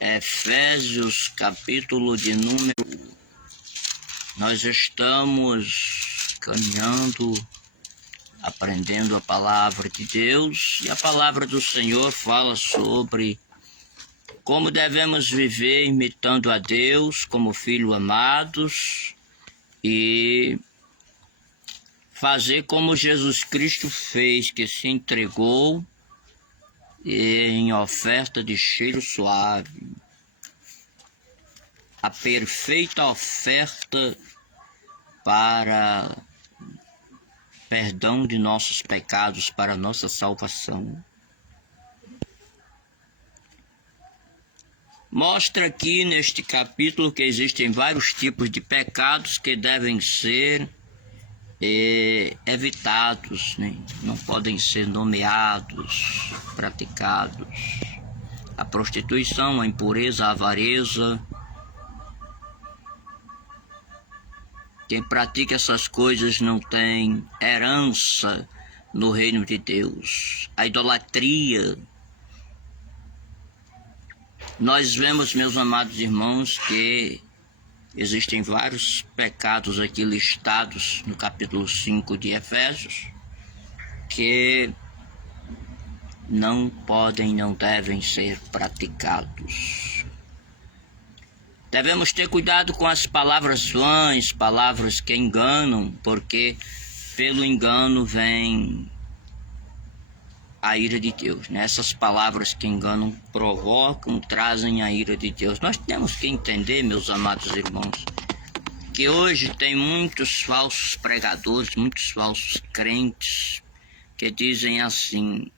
Efésios, capítulo de número. Nós estamos caminhando, aprendendo a palavra de Deus, e a palavra do Senhor fala sobre como devemos viver imitando a Deus como filhos amados e fazer como Jesus Cristo fez, que se entregou em oferta de cheiro suave, a perfeita oferta para perdão de nossos pecados, para nossa salvação. Mostra aqui neste capítulo que existem vários tipos de pecados que devem ser evitados, né? Não podem ser nomeados, praticados. A prostituição, a impureza, a avareza. Quem pratica essas coisas não tem herança no reino de Deus. A idolatria. Nós vemos, meus amados irmãos, que existem vários pecados aqui listados no capítulo 5 de Efésios que não podem, não devem ser praticados. Devemos ter cuidado com as palavras vãs, palavras que enganam, porque pelo engano vem a ira de Deus, né? Essas palavras que enganam provocam, trazem a ira de Deus. Nós temos que entender, meus amados irmãos, que hoje tem muitos falsos pregadores, muitos falsos crentes que dizem assim: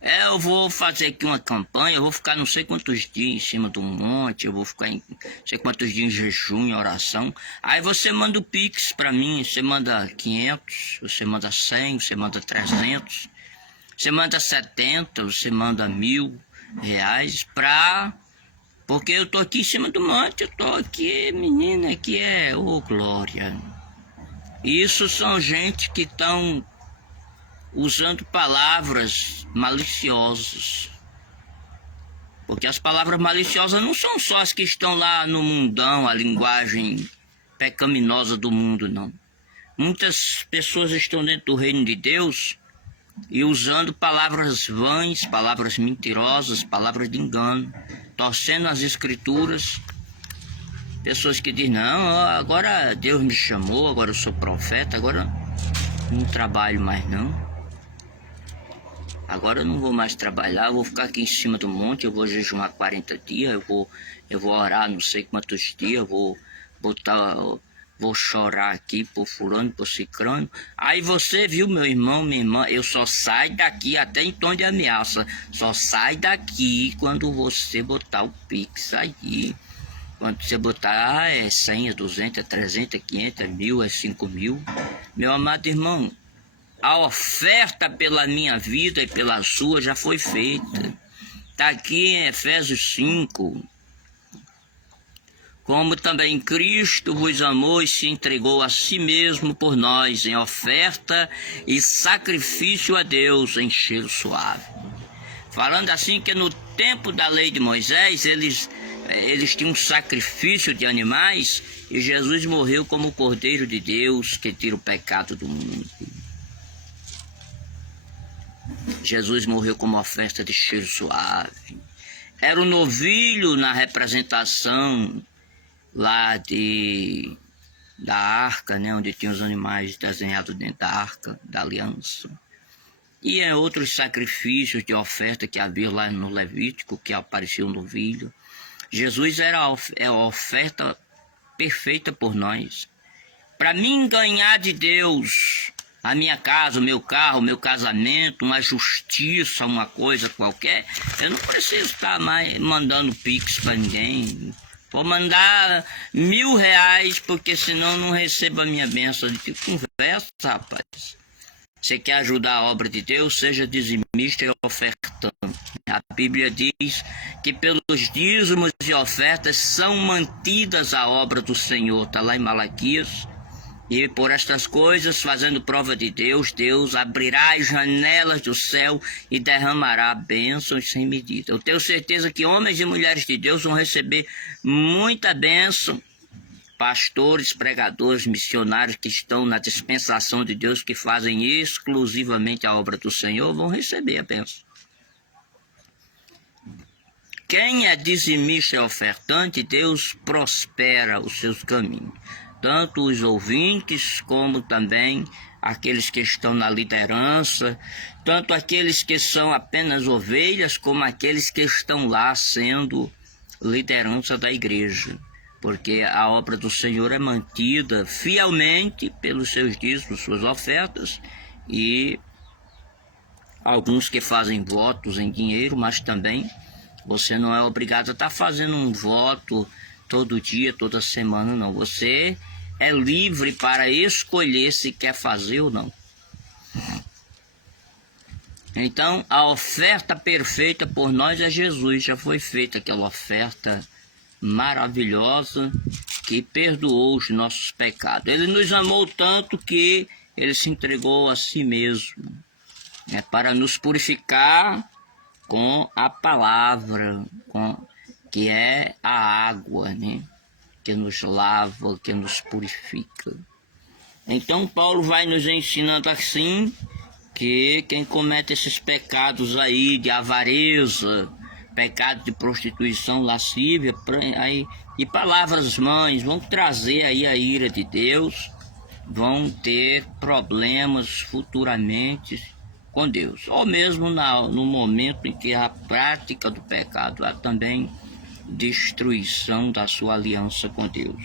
eu vou fazer aqui uma campanha, eu vou ficar não sei quantos dias em cima do monte, eu vou ficar não sei quantos dias em jejum, em oração. Aí você manda o Pix para mim, você manda 500, você manda 100, você manda 300, você manda 70, você manda R$1.000 porque eu tô aqui em cima do monte, eu tô aqui, menina, que é, ô glória. Isso são gente que estão usando palavras maliciosas, porque as palavras maliciosas não são só as que estão lá no mundão, a linguagem pecaminosa do mundo, não. Muitas pessoas estão dentro do reino de Deus e usando palavras vãs, palavras mentirosas, palavras de engano, torcendo as escrituras. Pessoas que dizem: não, agora Deus me chamou, agora eu sou profeta, agora não trabalho mais não. Agora eu não vou mais trabalhar, eu vou ficar aqui em cima do monte, eu vou jejuar 40 dias, eu vou orar não sei quantos dias, vou chorar aqui por fulano, por cicrano. Aí você viu, meu irmão, minha irmã, eu só saio daqui, até em tom de ameaça, só sai daqui quando você botar o Pix aí. Quando você botar, é 100, é 200, é 300, é 500, é 1.000, é 5.000. Meu amado irmão, a oferta pela minha vida e pela sua já foi feita. Está aqui em Efésios 5. Como também Cristo vos amou e se entregou a si mesmo por nós, em oferta e sacrifício a Deus em cheiro suave. Falando assim que no tempo da lei de Moisés, eles tinham um sacrifício de animais, e Jesus morreu como o Cordeiro de Deus que tira o pecado do mundo. Jesus morreu como oferta de cheiro suave. Era um novilho na representação lá da arca, né, onde tinha os animais desenhados dentro da arca da aliança. E outros sacrifícios de oferta que havia lá no Levítico, que apareceu um novilho. Jesus era a oferta perfeita por nós. Para mim ganhar de Deus a minha casa, o meu carro, o meu casamento, uma justiça, uma coisa qualquer, eu não preciso estar mais mandando Pix para ninguém. Vou mandar R$1.000, porque senão não recebo a minha bênção. De que conversa, rapaz? Você quer ajudar a obra de Deus? Seja dizimista e ofertante. A Bíblia diz que pelos dízimos e ofertas são mantidas a obra do Senhor. Está lá em Malaquias, E por estas coisas, fazendo prova de Deus, Deus abrirá as janelas do céu e derramará bênçãos sem medida. Eu tenho certeza que homens e mulheres de Deus vão receber muita bênção. Pastores, pregadores, missionários que estão na dispensação de Deus, que fazem exclusivamente a obra do Senhor, vão receber a bênção. Quem é dizimista e ofertante, Deus prospera os seus caminhos. Tanto os ouvintes, como também aqueles que estão na liderança, tanto aqueles que são apenas ovelhas, como aqueles que estão lá sendo liderança da igreja. Porque a obra do Senhor é mantida fielmente pelos seus dízimos, suas ofertas, e alguns que fazem votos em dinheiro, mas também você não é obrigado a estar fazendo um voto todo dia, toda semana, não. Você é livre para escolher se quer fazer ou não. Então, a oferta perfeita por nós é Jesus. Já foi feita aquela oferta maravilhosa que perdoou os nossos pecados. Ele nos amou tanto que ele se entregou a si mesmo, né, para nos purificar com a palavra, que é a água, né, que nos lava, que nos purifica. Então Paulo vai nos ensinando assim, que quem comete esses pecados aí de avareza, pecado de prostituição, lascívia, e palavras mães, vão trazer aí a ira de Deus, vão ter problemas futuramente com Deus. Ou mesmo no momento em que a prática do pecado há também destruição da sua aliança com Deus.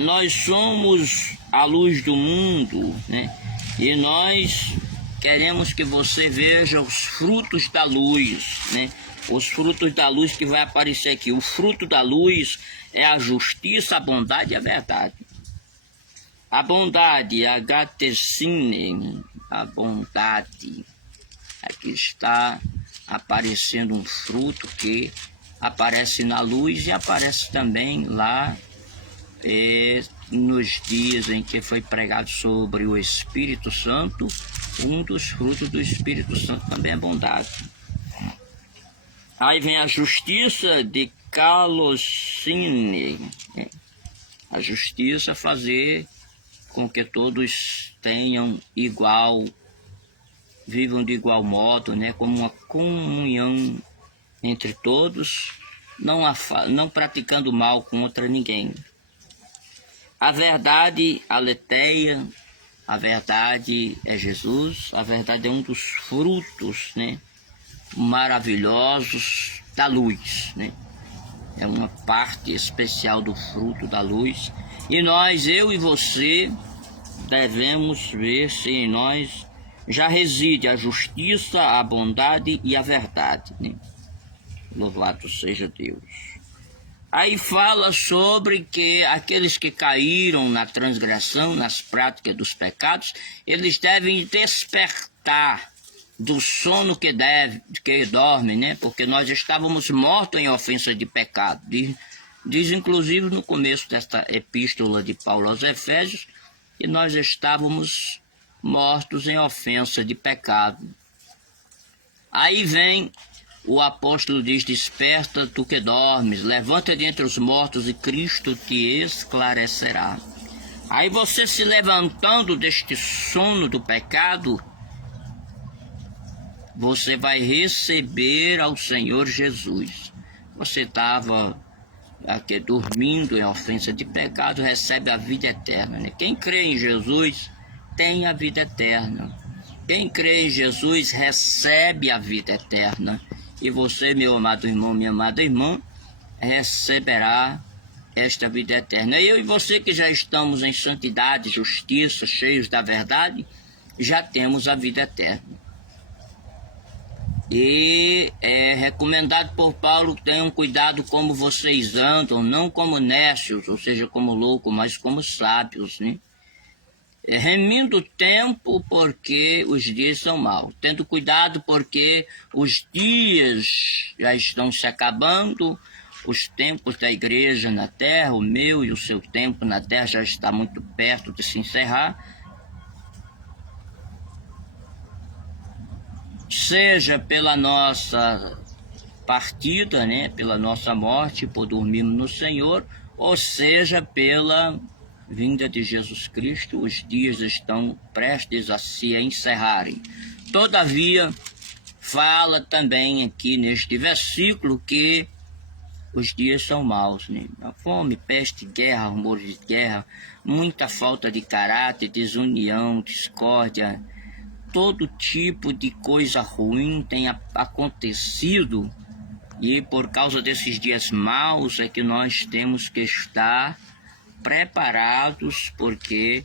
Nós somos a luz do mundo, né? E nós queremos que você veja os frutos da luz, né? Os frutos da luz que vai aparecer aqui. O fruto da luz é a justiça, a bondade e a verdade. A bondade, a gatecine, a bondade. Aqui está aparecendo um fruto que aparece na luz e aparece também lá nos dias em que foi pregado sobre o Espírito Santo. Um dos frutos do Espírito Santo também é bondade. Aí vem a justiça de calocine, né? A justiça fazer com que todos tenham vivam de igual modo, né? Como uma comunhão entre todos, não praticando mal contra ninguém. A verdade, a aletheia, a verdade é Jesus, a verdade é um dos frutos, né, maravilhosos da luz, né? É uma parte especial do fruto da luz. E nós, eu e você, devemos ver se em nós já reside a justiça, a bondade e a verdade, né? Louvado seja Deus. Aí fala sobre que aqueles que caíram na transgressão, nas práticas dos pecados, eles devem despertar do sono que dorme, né? Porque nós estávamos mortos em ofensa de pecado. Diz inclusive no começo desta epístola de Paulo aos Efésios, que nós estávamos mortos em ofensa de pecado. Aí vem o apóstolo diz: desperta tu que dormes, levanta de entre os mortos e Cristo te esclarecerá. Aí você se levantando deste sono do pecado, você vai receber ao Senhor Jesus. Você estava aqui dormindo em ofensa de pecado, recebe a vida eterna, né? Quem crê em Jesus tem a vida eterna. Quem crê em Jesus recebe a vida eterna. E você, meu amado irmão, minha amada irmã, receberá esta vida eterna. Eu e você que já estamos em santidade, justiça, cheios da verdade, já temos a vida eterna. E é recomendado por Paulo que tenham cuidado como vocês andam, não como nécios, ou seja, como loucos, mas como sábios, né? Remindo o tempo, porque os dias são maus. Tendo cuidado, porque os dias já estão se acabando. os tempos da igreja na terra, o meu e o seu tempo na terra já está muito perto de se encerrar. Seja pela nossa partida, né, pela nossa morte, por dormirmos no Senhor, ou seja pela vinda de Jesus Cristo, os dias estão prestes a se encerrarem. Todavia, fala também aqui neste versículo que os dias são maus, né? A fome, peste, guerra, rumores de guerra, muita falta de caráter, desunião, discórdia, todo tipo de coisa ruim tem acontecido, e por causa desses dias maus é que nós temos que estar preparados, porque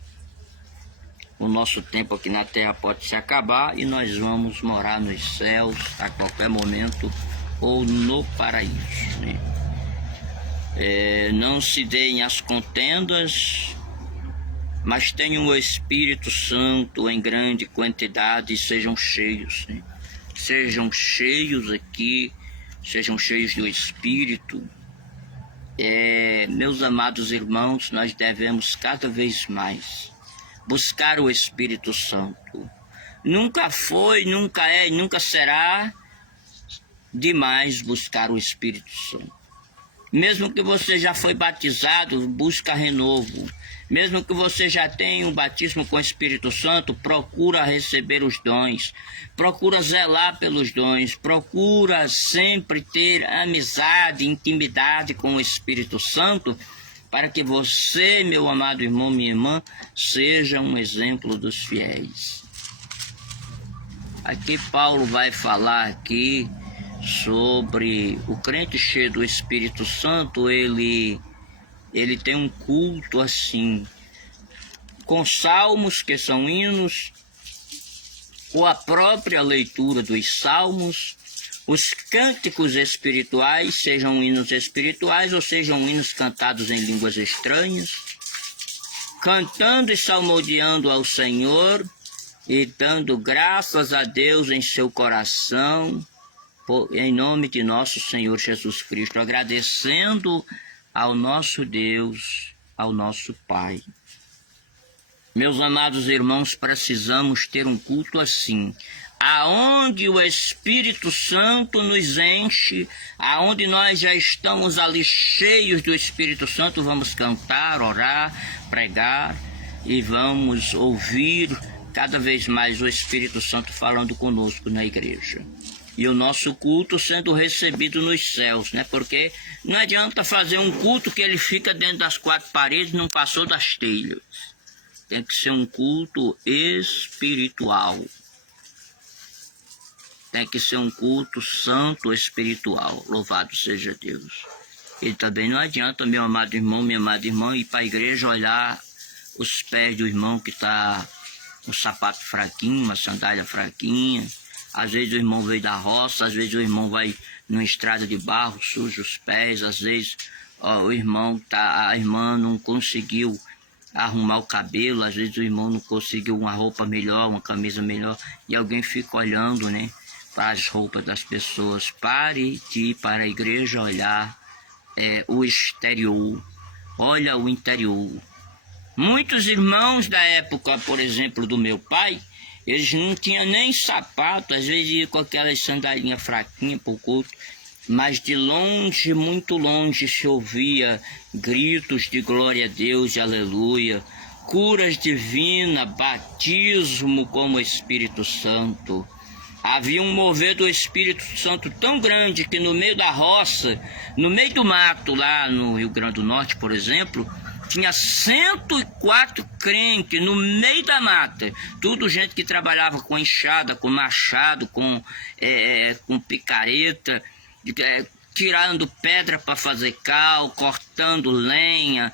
o nosso tempo aqui na terra pode se acabar e nós vamos morar nos céus a qualquer momento ou no paraíso, né? Não se deem as contendas, mas tenham o Espírito Santo em grande quantidade e sejam cheios, né? Sejam cheios aqui, sejam cheios do Espírito. Meus amados irmãos, nós devemos cada vez mais buscar o Espírito Santo. Nunca foi, nunca é e nunca será demais buscar o Espírito Santo. Mesmo que você já foi batizado, busca renovo. Mesmo que você já tenha um batismo com o Espírito Santo, procura receber os dons. Procura zelar pelos dons. Procura sempre ter amizade, intimidade com o Espírito Santo, para que você, meu amado irmão, minha irmã, seja um exemplo dos fiéis. Aqui Paulo vai falar aqui sobre o crente cheio do Espírito Santo. Ele tem um culto assim, com salmos, que são hinos, ou a própria leitura dos salmos, os cânticos espirituais, sejam hinos espirituais ou sejam hinos cantados em línguas estranhas, cantando e salmodiando ao Senhor e dando graças a Deus em seu coração, em nome de nosso Senhor Jesus Cristo, agradecendo ao nosso Deus, ao nosso Pai. Meus amados irmãos, precisamos ter um culto assim, aonde o Espírito Santo nos enche, aonde nós já estamos ali cheios do Espírito Santo, vamos cantar, orar, pregar e vamos ouvir cada vez mais o Espírito Santo falando conosco na igreja. E o nosso culto sendo recebido nos céus, né? Porque não adianta fazer um culto que ele fica dentro das quatro paredes, não passou das telhas. Tem que ser um culto espiritual. Tem que ser um culto santo espiritual. Louvado seja Deus. E também não adianta, meu amado irmão, minha amada irmã, ir para a igreja olhar os pés do irmão que está com um sapato fraquinho, uma sandália fraquinha. Às vezes o irmão veio da roça, às vezes o irmão vai numa estrada de barro, suja os pés, às vezes a irmã não conseguiu arrumar o cabelo, às vezes o irmão não conseguiu uma roupa melhor, uma camisa melhor, e alguém fica olhando, né, para as roupas das pessoas. Pare de ir para a igreja olhar o exterior, olha o interior. Muitos irmãos da época, por exemplo, do meu pai, eles não tinham nem sapato, às vezes iam com aquelas sandalinhas fraquinhas para o culto, mas de longe, muito longe, se ouvia gritos de glória a Deus e aleluia, curas divinas, batismo como Espírito Santo. Havia um mover do Espírito Santo tão grande que no meio da roça, no meio do mato, lá no Rio Grande do Norte, por exemplo, tinha 104 crentes no meio da mata. Tudo gente que trabalhava com enxada, com machado, com picareta, tirando pedra para fazer cal, cortando lenha,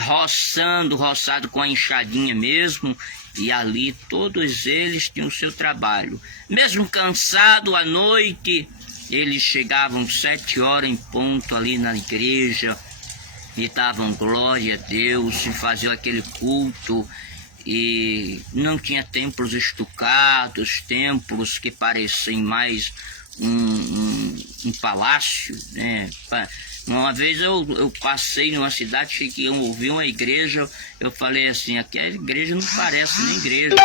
roçado com a enxadinha mesmo. E ali todos eles tinham o seu trabalho. Mesmo cansado à noite, eles chegavam 7 horas em ponto ali na igreja, e davam glória a Deus, e faziam aquele culto, e não tinha templos estucados, templos que parecem mais um palácio, né? Uma vez eu passei numa cidade, cheguei a ouvir uma igreja, eu falei assim, aqui a igreja não parece nem igreja,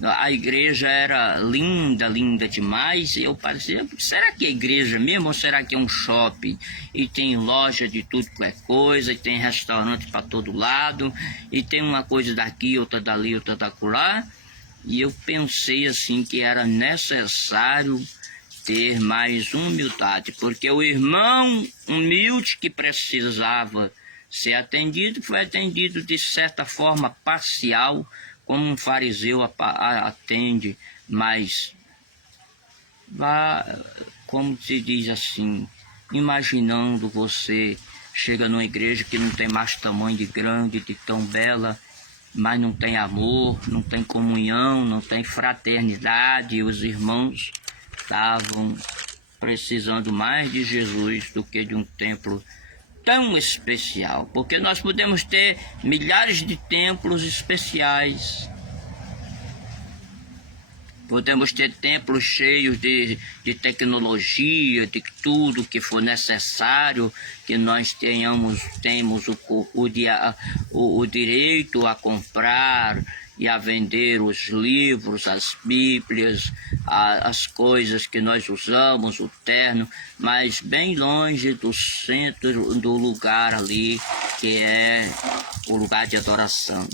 a igreja era linda, linda demais, e eu parecia, será que é igreja mesmo ou será que é um shopping? E tem loja de tudo que é coisa, e tem restaurante para todo lado, e tem uma coisa daqui, outra dali, outra daquela. E eu pensei assim que era necessário ter mais humildade, porque o irmão humilde que precisava ser atendido, foi atendido de certa forma parcial, como um fariseu atende, mas vá, como se diz assim, imaginando você chega numa igreja que não tem mais tamanho de grande, de tão bela, mas não tem amor, não tem comunhão, não tem fraternidade. Os irmãos estavam precisando mais de Jesus do que de um templo tão especial, porque nós podemos ter milhares de templos especiais, podemos ter templos cheios de tecnologia, de tudo que for necessário, que nós temos o direito a comprar e a vender os livros, as bíblias, as coisas que nós usamos, o terno, mas bem longe do centro do lugar ali, que é o lugar de adoração.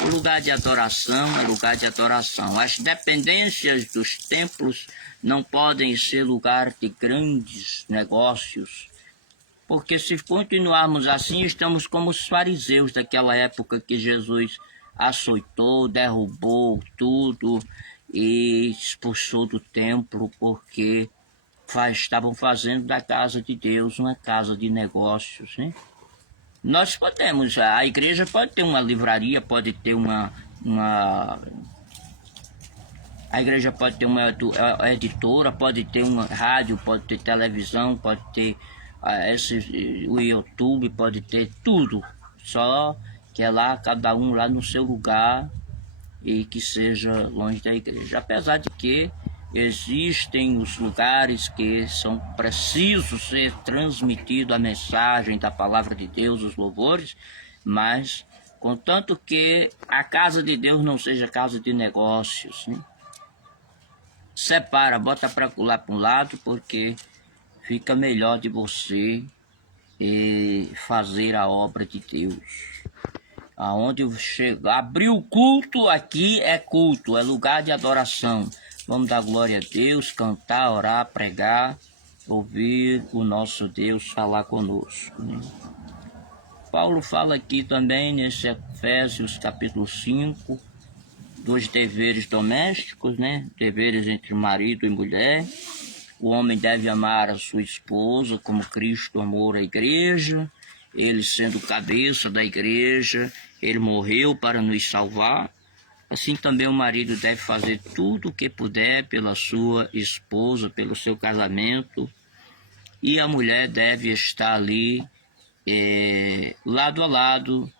O lugar de adoração é lugar de adoração. As dependências dos templos não podem ser lugar de grandes negócios, porque se continuarmos assim, estamos como os fariseus daquela época que Jesus açoitou, derrubou tudo e expulsou do templo, porque estavam fazendo da casa de Deus uma casa de negócios, né? Nós podemos, a igreja pode ter uma livraria, pode ter a igreja pode ter uma editora, pode ter uma rádio, pode ter televisão, pode ter o YouTube, pode ter tudo, só que é lá, cada um lá no seu lugar e que seja longe da igreja. Apesar de que existem os lugares que são precisos ser transmitido a mensagem da palavra de Deus, os louvores, mas contanto que a casa de Deus não seja casa de negócios, né? Separa, bota para pular para um lado, porque fica melhor de você fazer a obra de Deus. Aonde chega, abrir o culto aqui é culto, é lugar de adoração. Vamos dar glória a Deus, cantar, orar, pregar, ouvir o nosso Deus falar conosco, né? Paulo fala aqui também nesse Efésios capítulo 5, dos deveres domésticos, né? Deveres entre marido e mulher. O homem deve amar a sua esposa como Cristo amou a igreja. Ele sendo cabeça da igreja, ele morreu para nos salvar. Assim também o marido deve fazer tudo o que puder pela sua esposa, pelo seu casamento. E a mulher deve estar ali, lado a lado,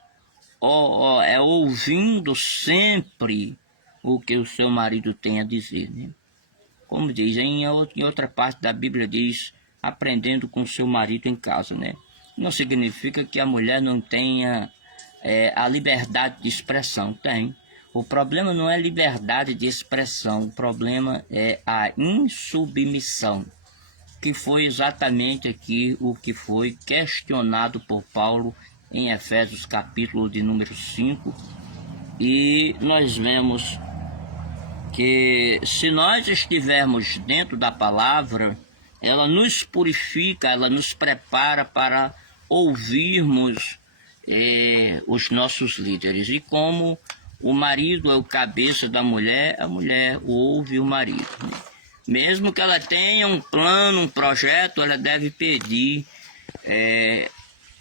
ouvindo sempre o que o seu marido tem a dizer, né? Como diz, em outra parte da Bíblia diz, aprendendo com seu marido em casa, né? Não significa que a mulher não tenha a liberdade de expressão, tem. O problema não é liberdade de expressão, o problema é a insubmissão, que foi exatamente aqui o que foi questionado por Paulo em Efésios capítulo de número 5. E nós vemos que se nós estivermos dentro da palavra, ela nos purifica, ela nos prepara para ouvirmos os nossos líderes. E como o marido é o cabeça da mulher, a mulher ouve o marido, né? Mesmo que ela tenha um plano, um projeto, ela deve pedir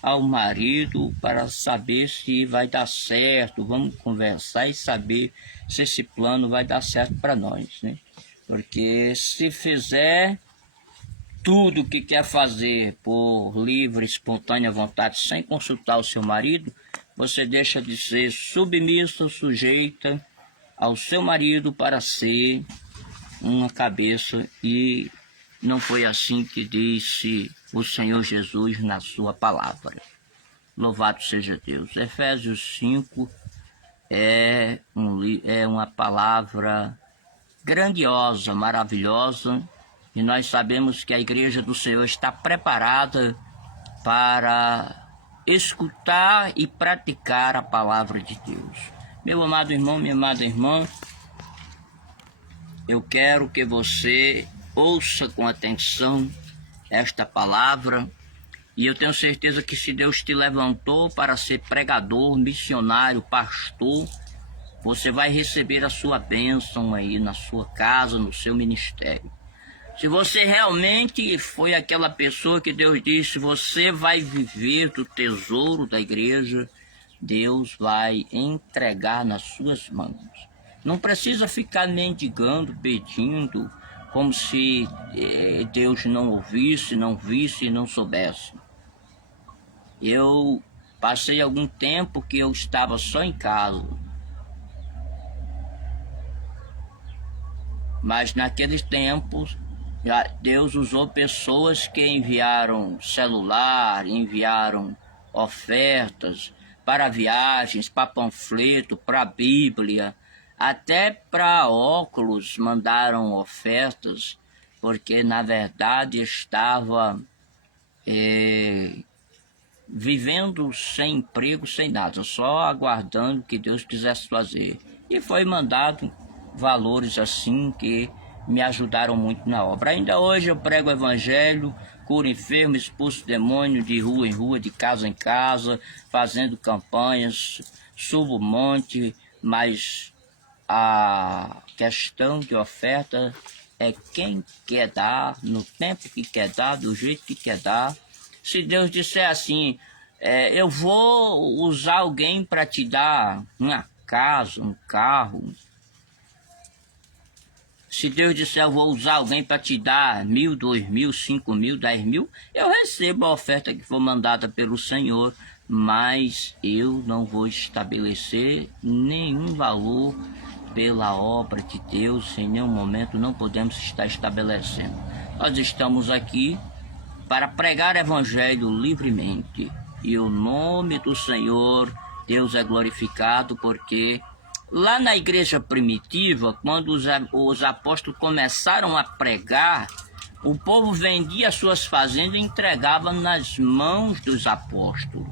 ao marido para saber se vai dar certo. Vamos conversar e saber se esse plano vai dar certo para nós, né? Porque se fizer tudo o que quer fazer por livre, espontânea vontade, sem consultar o seu marido, você deixa de ser submissa, sujeita ao seu marido para ser uma cabeça, e não foi assim que disse o Senhor Jesus na sua palavra. Louvado seja Deus. Efésios 5 é uma palavra grandiosa, maravilhosa, e nós sabemos que a igreja do Senhor está preparada para escutar e praticar a palavra de Deus. Meu amado irmão, minha amada irmã, eu quero que você ouça com atenção esta palavra, e eu tenho certeza que se Deus te levantou para ser pregador, missionário, pastor, você vai receber a sua bênção aí na sua casa, no seu ministério. Se você realmente foi aquela pessoa que Deus disse, você vai viver do tesouro da igreja, Deus vai entregar nas suas mãos. Não precisa ficar mendigando, pedindo, como se Deus não ouvisse, não visse e não soubesse. Eu passei algum tempo que eu estava só em casa. Mas naqueles tempos, Deus usou pessoas que enviaram celular, enviaram ofertas para viagens, para panfleto, para Bíblia, até para óculos mandaram ofertas, porque na verdade estava vivendo sem emprego, sem nada, só aguardando que Deus quisesse fazer. E foi mandado valores assim que me ajudaram muito na obra. Ainda hoje eu prego o evangelho, curo enfermo, expulso demônio de rua em rua, de casa em casa, fazendo campanhas, subo o monte, mas a questão de oferta é quem quer dar, no tempo que quer dar, do jeito que quer dar. Se Deus disser assim, eu vou usar alguém para te dar uma casa, um carro. Se Deus disser, eu vou usar alguém para te dar 1.000, 2.000, 5.000, 10.000, eu recebo a oferta que for mandada pelo Senhor, mas eu não vou estabelecer nenhum valor pela obra de Deus, em nenhum momento não podemos estar estabelecendo. Nós estamos aqui para pregar o evangelho livremente, e o nome do Senhor, Deus é glorificado, porque lá na igreja primitiva, quando os apóstolos começaram a pregar, o povo vendia suas fazendas e entregava nas mãos dos apóstolos.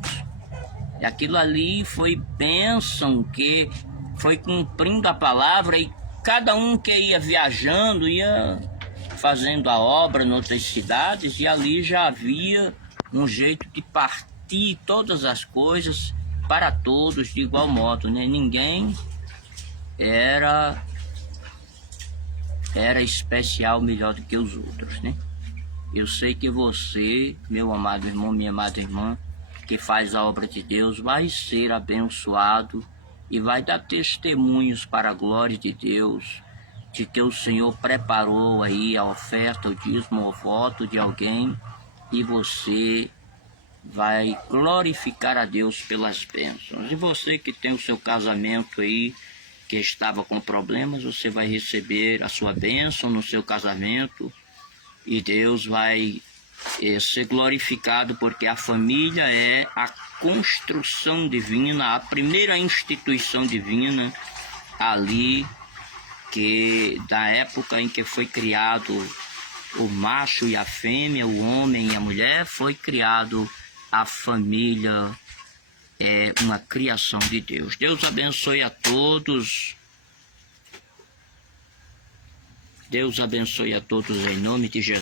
E aquilo ali foi bênção, que foi cumprindo a palavra, e cada um que ia viajando ia fazendo a obra em outras cidades, e ali já havia um jeito de partir todas as coisas para todos de igual modo, né? Ninguém era especial melhor do que os outros, né? Eu sei que você, meu amado irmão, minha amada irmã, que faz a obra de Deus, vai ser abençoado e vai dar testemunhos para a glória de Deus, de que o Senhor preparou aí a oferta, o dízimo, o voto de alguém, e você vai glorificar a Deus pelas bênçãos. E você que tem o seu casamento aí, que estava com problemas, você vai receber a sua bênção no seu casamento, e Deus vai ser glorificado, porque a família é a construção divina, a primeira instituição divina ali, que da época em que foi criado o macho e a fêmea, o homem e a mulher, foi criado a família, é uma criação de Deus. Deus abençoe a todos. Deus abençoe a todos em nome de Jesus.